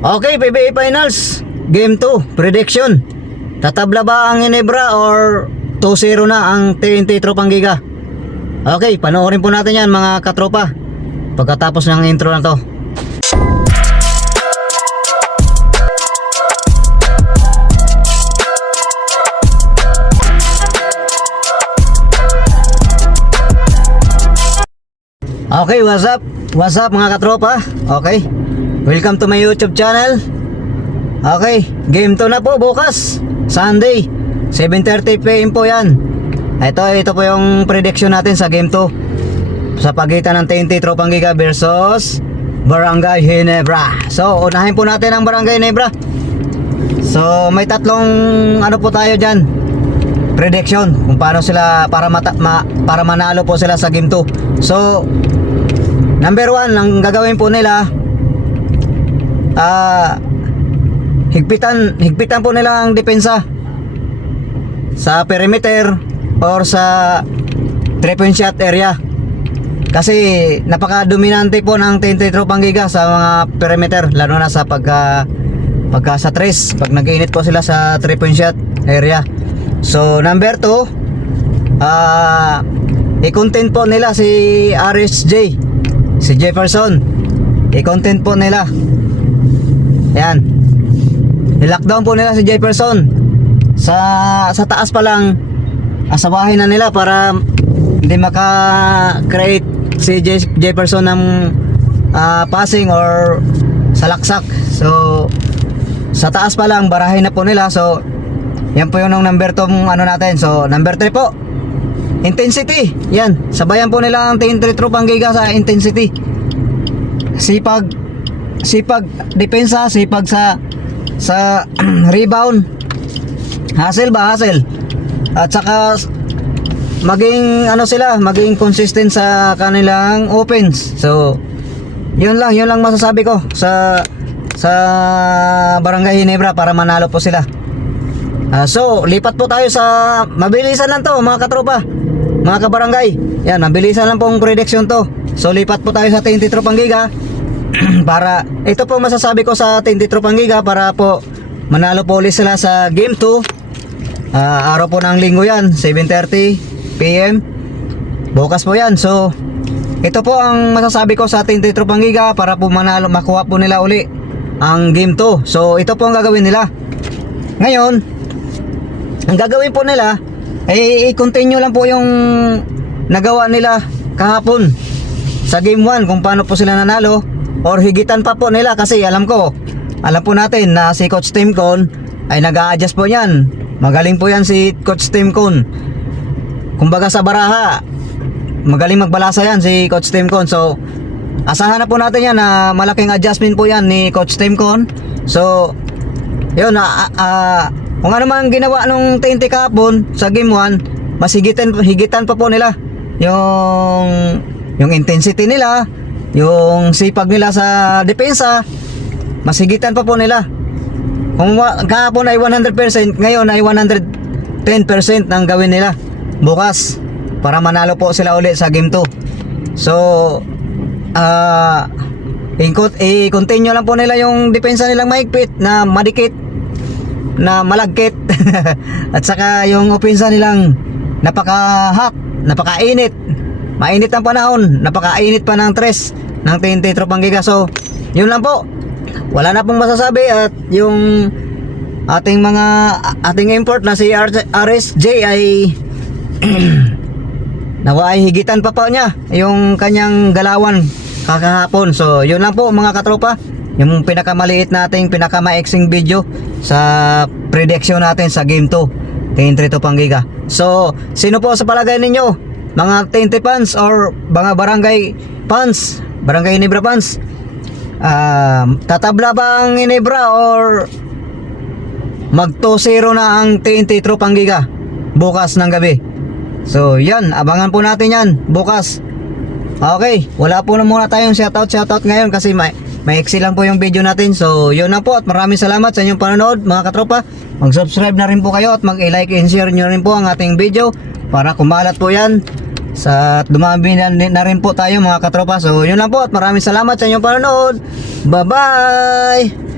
Okay, PBA Finals Game 2, prediction. Tatabla ba ang Ginebra or 2-0 na ang TNT Tropang Giga? Okay, panoorin po natin yan mga katropa pagkatapos ng intro na to. Okay, what's up? What's up mga katropa? Okay, welcome to my YouTube channel. Okay, game 2 na po bukas Sunday 7:30 PM po yan. Ito po yung prediction natin sa game 2 sa pagitan ng TNT Tropang Giga versus Barangay Ginebra. So unahin po natin ang Barangay Ginebra. So may tatlong ano po tayo dyan, prediction kung paano sila para manalo po sila sa game 2. So number 1, ang gagawin po nila, higpitan po nila ang depensa sa perimeter or sa 3-point shot area. Kasi napaka-dominante po ng TNT Tropang Giga sa mga perimeter, lalo na sa pagka sa 3, pag nag-iinit po sila sa 3-point shot area. So number 2, i-content po nila si RSJ, si Jefferson. I-content po nila. Yan. I-lockdown po nila si Jefferson. Sa taas pa lang, asabahin na nila para hindi maka-create si Jefferson ng passing or salaksak. So sa taas pa lang, barahin na po nila. So yan po yung number 2 ano natin. So number 3 po, intensity. Yan, sabayan po nila ang TNT Tropang Giga sa intensity. Sipag depensa, sipag sa rebound, hustle. At saka maging maging consistent sa kanilang offense. So yun lang masasabi ko sa Barangay Ginebra para manalo po sila. So lipat po tayo sa mabilisan lang to mga katropa, mga kabarangay. Yan, mabilisan lang pong prediction to. So lipat po tayo sa TNT Tropang Giga para ito po masasabi ko sa TNT Tropang Giga para po manalo po ulit sila sa game 2. Araw po ng linggo yan, 7:30 PM bukas po yan. So ito po ang masasabi ko sa TNT Tropang Giga para po manalo, makuha po nila uli ang game 2. So ito po ang gagawin nila ngayon. Ang gagawin po nila ay i-continue lang po yung nagawa nila kahapon sa game 1 kung paano po sila nanalo, or higitan pa po nila kasi alam po natin na si Coach Tim Con ay nag-a-adjust po yan. Magaling po yan si Coach Tim Con. Kumbaga sa baraha, magaling magbalasa yan si Coach Tim Con. So asahan na po natin yan na malaking adjustment po yan ni Coach Tim Con. So yun, kung ano man ginawa nung TNT kahapon sa game 1, mas higitan pa po nila yung intensity nila, yung sipag nila sa depensa, mas higitan pa po nila. Kung kahapon ay 100%, ngayon ay 110% ang gawin nila bukas para manalo po sila ulit sa game 2. So i-continue lang po nila yung depensa nilang mahigpit na madikit, na malagkit at saka yung opensa nilang napaka-hot, napakainit. Mainit ang panahon, napakainit pa ng tres ng TNT Tropang Giga. So yun lang po, wala na pong masasabi. At yung ating import na si RSJ ay nawa ay higitan pa po niya yung kanyang galawan kakahapon. So yun lang po mga katropa, yung pinakamaliit nating pinakamaiksing video sa prediction natin sa game 2 TNT Tropang Giga. So sino po sa palagay ninyo, mga TNT fans or mga barangay fans, Barangay Ginebra fans, tatabla ba ang Ginebra or mag 2-0 na ang TNT Tropang Giga bukas ng gabi? So yan, abangan po natin yan bukas. Okay, wala po na muna tayong shoutout ngayon kasi maiksi lang po yung video natin. So yun na po, at maraming salamat sa inyong panonood mga katropa. Mag-subscribe na rin po kayo at mag-like and share nyo rin po ang ating video para kumalat po yan sa dumami na rin po tayo mga katropa. So yun lang po, at maraming salamat sa inyong panonood. Bye bye.